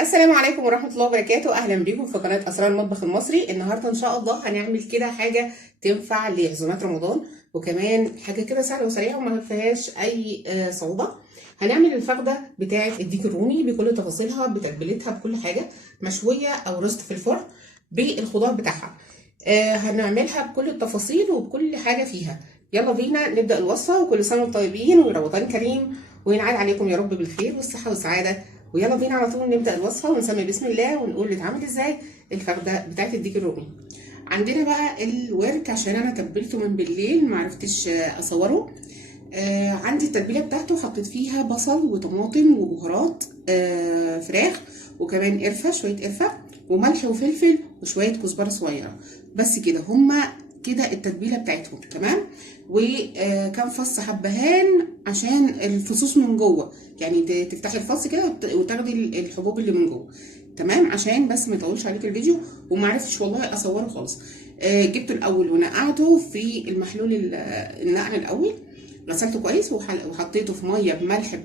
السلام عليكم ورحمة الله وبركاته. أهلا بيكم في قناة أسرار المطبخ المصري. النهاردة إن شاء الله هنعمل كده حاجة تنفع لعزومات رمضان، وكمان حاجة كده سهلة وسريعة وما فيهاش أي صعوبة. هنعمل الفخدة بتاعة الديك الرومي بكل تفاصيلها، بتتبيلتها، بكل حاجة، مشوية أو روست في الفرن بالخضار بتاعها. هنعملها بكل التفاصيل وبكل حاجة فيها. يلا بينا نبدأ الوصفة، وكل سنة وانتم طيبين ورمضان كريم وينعاد عليكم يا رب بالخير والصحة والسعادة. ويلا بينا على طول نبدأ الوصفة ونسمي بسم الله ونقول بتتعمل ازاي الفخدة بتاعت الديك الرومي. عندنا بقى الورك، عشان انا تبلته من بالليل معرفتش اصوره. عندي التتبيله بتاعته، حطيت فيها بصل وطماطم وبهارات فراخ، وكمان قرفه، شويه قرفه وملح وفلفل وشويه كزبره صغيره. بس كده، هما كده التتبيله بتاعتهم تمام. وكام فص حبهان عشان الفصوص من جوه، يعني تفتحي الفص كده وتاخدي الحبوب اللي من جوه. تمام، عشان بس ما يطولش عليك الفيديو ومعرفتش والله اصوره خالص. جبته الاول ونقعته في المحلول النقع الاول، غسلته كويس وحطيته في ميه بملح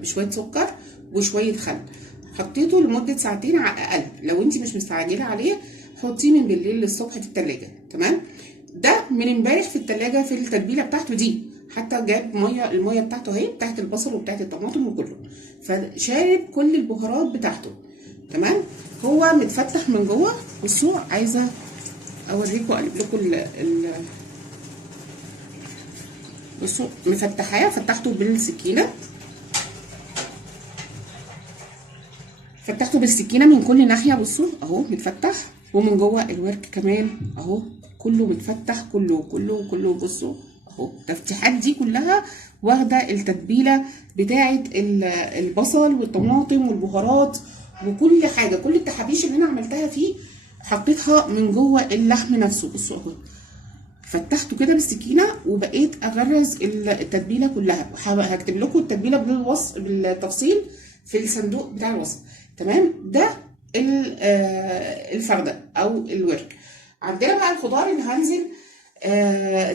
بشويه سكر وشويه خل. حطيته لمده ساعتين على الاقل، لو انت مش مستعجله عليه حطيه من بالليل للصبح في التلاجة. تمام، ده من امبارح في التلاجة في التتبيله بتاعته دي، حتى جاب ميه، الميه بتاعته اهي، بتاعت البصل وبتاعت الطماطم وكله، فشارب كل البهارات بتاعته. تمام، هو متفتح من جوه. بصوا، عايزه اوريكم، اقلب لكم بصوا مفتحاه، فتحته بالسكينه، فتحته بالسكينه من كل ناحيه. بصوا اهو متفتح، ومن جوه الورك كمان اهو كله متفتح، كله كله كله. بصوا اهو التفتيحات دي كلها واخده التتبيله بتاعه البصل والطماطم والبهارات وكل حاجه، كل التحابيش اللي انا عملتها فيه حطيتها من جوه اللحم نفسه. بصوا اهو فتحته كده بالسكينه وبقيت اغرز التتبيله كلها. هكتب لكم التتبيله بالتفصيل في الصندوق بتاع الوصف. تمام، ده الفخده او الورك. عندنا بقى الخضار اللي هنزل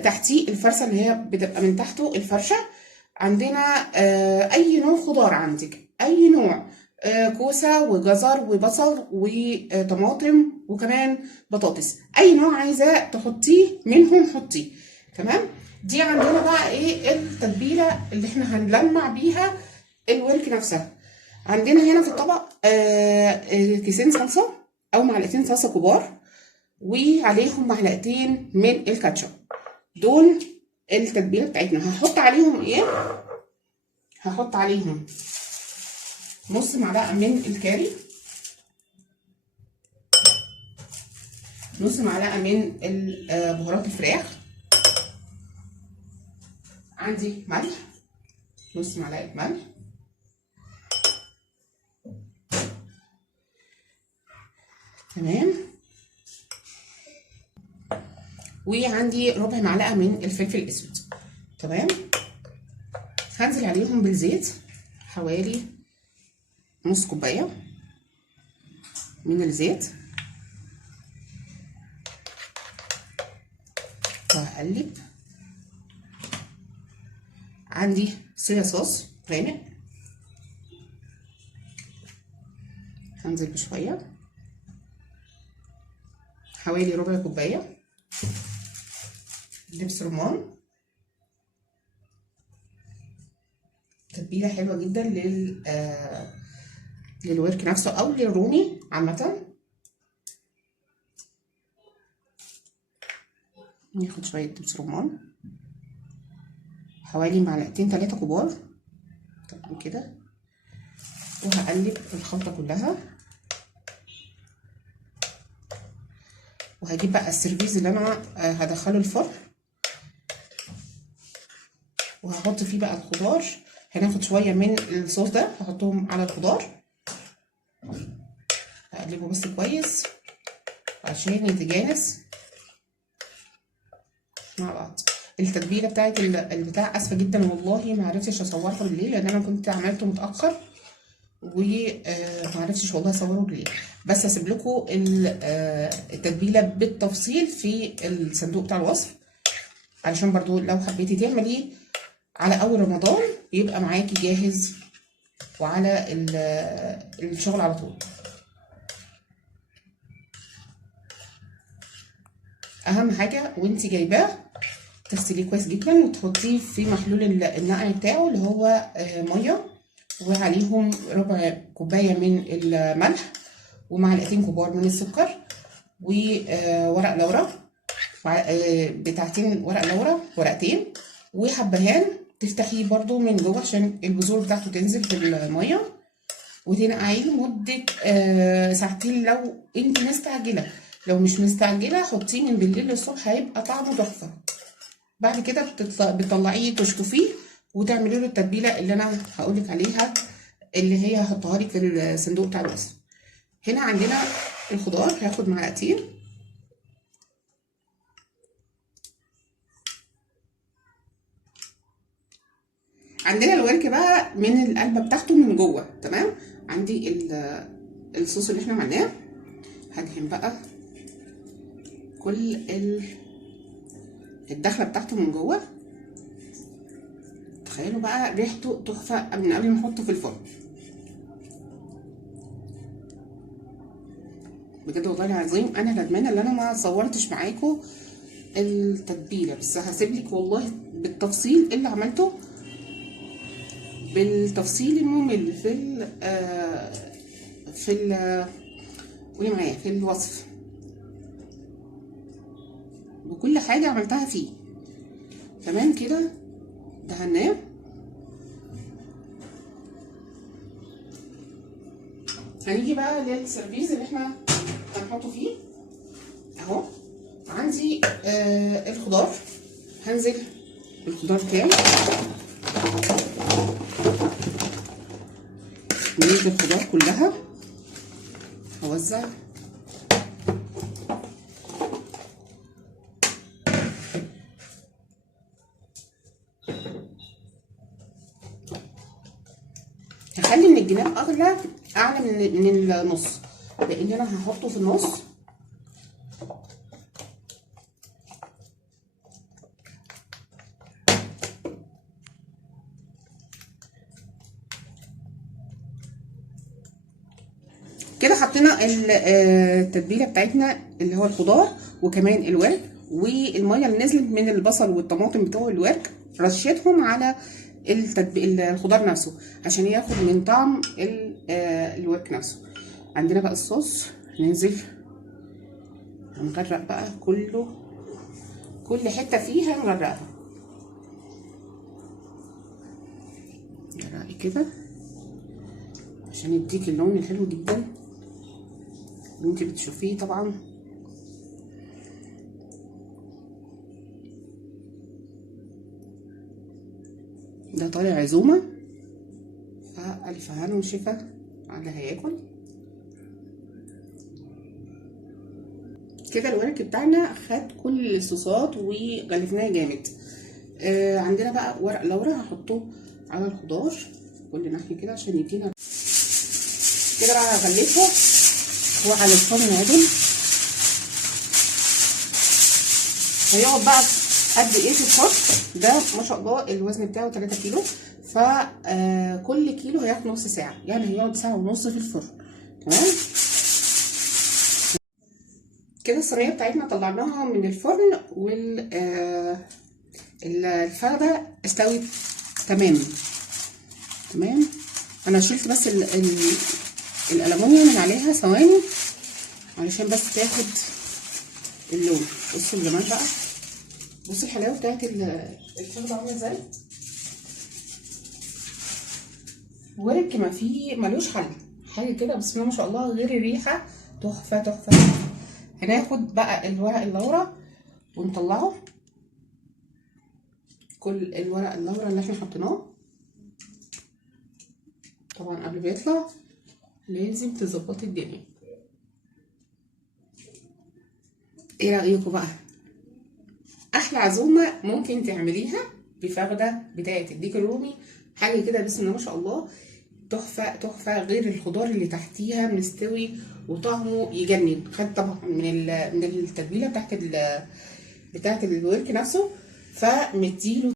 تحتيه، الفرشه اللي هي بتبقى من تحته الفرشه. عندنا اي نوع خضار عندك، اي نوع، كوسه وجزر وبصل وطماطم وكمان بطاطس، اي نوع عايزاه تحطيه منهم حطيه. تمام، دي عندنا بقى ايه التتبيله اللي احنا هنلمع بيها الورك نفسها. عندنا هنا في الطبق كيسين صلصه او معلقتين صلصه كبار، وعليهم معلقتين من الكاتشب. دول التتبيله بتاعتنا. هحط عليهم ايه؟ هحط عليهم نص معلقه من الكاري، نص معلقه من بهارات الفراخ، عندي ملح، نص معلقه ملح، تمام، وعندي ربع معلقه من الفلفل الاسود. تمام، هنزل عليهم بالزيت حوالي نص كوبايه من الزيت، وهقلب. عندي صويا صوص غامق، هنزل بشويه حوالي ربع كوبايه. دبس رمان، تتبيله حلوه جدا للورك نفسه او للرومي عامه. ناخد شويه دبس رمان، حوالي معلقتين 3 كبار. تمام كده، وهقلب الخلطه كلها. وهجيب بقى السيرفيز اللي انا هدخله الفرن، وهحط فيه بقى الخضار. هناخد شويه من الصوص ده هحطهم على الخضار، هقلبه بس كويس عشان يتجانس مع بعض. التتبيله بتاعت البتاع، اسفه جدا والله ما عرفتش اصورها بالليل لان انا كنت عملته متاخر، وما عرفتش والله اصوره بالليل. بس هسيب لكم التتبيله بالتفصيل في الصندوق بتاع الوصف، علشان برضو لو حبيتي تعمليه على اول رمضان يبقى معاكي جاهز وعلى الشغل على طول. اهم حاجه وانت جايباه تغسليه كويس جدا وتحطيه في محلول النقع بتاعه اللي هو ميه، وعليهم ربع كوبايه من الملح ومعلقتين كبار من السكر وورق لورا، بتاعتين ورق لورا، ورقتين، وحبهان تفتحيه برضو من جوه عشان البذور بتاعته تنزل في الميه، وتنقعيه لمده ساعتين لو انت مستعجله. لو مش مستعجله حطيه من بالليل للصبح هيبقى طعمه تحفه. بعد كده بتطلعيه تشطفيه وتعملي له التتبيله اللي انا هقولك عليها، اللي هي هحطها لك في الصندوق بتاع الوصف. هنا عندنا الخضار هاخد معلقتين، عندنا الورك بقى من القلبه بتاعته من جوه. تمام، عندي الصوص اللي احنا عملناه، هدهن بقى كل الدخله بتاعته من جوه. تخيلوا بقى ريحته تحفه من قبل ما نحطه في الفرن. بجد والله العظيم انا ندمانه ان انا ما صورتش معاكم التتبيله، بس هسيب لك والله بالتفصيل اللي عملته، بالتفصيل الممل قولي معايا في الوصف، بكل حاجه عملتها فيه. تمام كده دهناه. هنيجي بقى للسيرفيس اللي احنا هنحطه فيه. اهو عندي الخضار، هنزل بالخضار بتاعي، نزل الخضار كلها، هوزع هخلي من الجناب اعلى من النص، لان انا هحطه في النص. كده حطينا التتبيله بتاعتنا اللي هو الخضار وكمان الورك، والميه اللي نزلت من البصل والطماطم بتوع الورك رشيتهم على الخضار نفسه عشان ياخد من طعم الورك نفسه. عندنا بقى الصوص، ننزل هنغرق بقى كله، كل حته فيه هنغرقها غرقي كده عشان يديك اللون الحلو جدا اللي انت بتشوفيه. طبعا ده طالع عزومه، فالف هنا وشفا على اللي هياكل. كده الورك بتاعنا خد كل الصوصات وغلفناه جامد. عندنا بقى ورق لورا هحطه على الخضار كل ناحيه كده عشان يدينا كده. بقى هغلفه وعلى الفرن عدل. هيقعد بقى قد ايه في الفرن ده؟ ما شاء الله الوزن بتاعه 3 كيلو، فكل كيلو هياخد نص ساعه، يعني هيقعد ساعه ونص في الفرن. تمام كده الصينيه بتاعتنا طلعناها من الفرن، الفخده استوت تمام. تمام، انا شلت بس الالومنيوم من عليها ثواني علشان بس تاخد اللون. بصوا الجمال بقى، بصوا الحلاوه بتاعت الفخده عامله ازاي. ورك ما فيه ملوش حل، حاجه كده بسم الله ما شاء الله، غير الريحه تحفه تحفه. هناخد بقى الورق اللورا ونطلعه، كل الورق اللورا اللي احنا حطيناه. طبعا قبل ما يطلع لازم تظبطي الدنيا. ايه رايكم بقى؟ احلى عزومه ممكن تعمليها بفخده بتاعه الديك الرومي، حاجه كده بسم الله ما شاء الله تحفه تحفه، غير الخضار اللي تحتيها مستوي وطعمه يجنن. خد طبعا من التتبيله بتاعت الورك نفسه، فمديله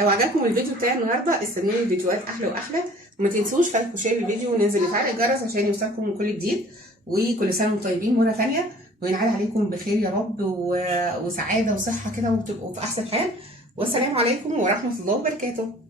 لو عجبكم الفيديو بتاع النهارده استنوني فيديوهات احلى واحلى، وما تنسوش لايك وشير الفيديو وننزل نفعل الجرس عشان يوصلكم من كل جديد. وكل سنه وانتم طيبين مره ثانيه، وينعاد عليكم بخير يا رب وسعاده وصحه كده، وتبقوا في احسن حال. والسلام عليكم ورحمه الله وبركاته.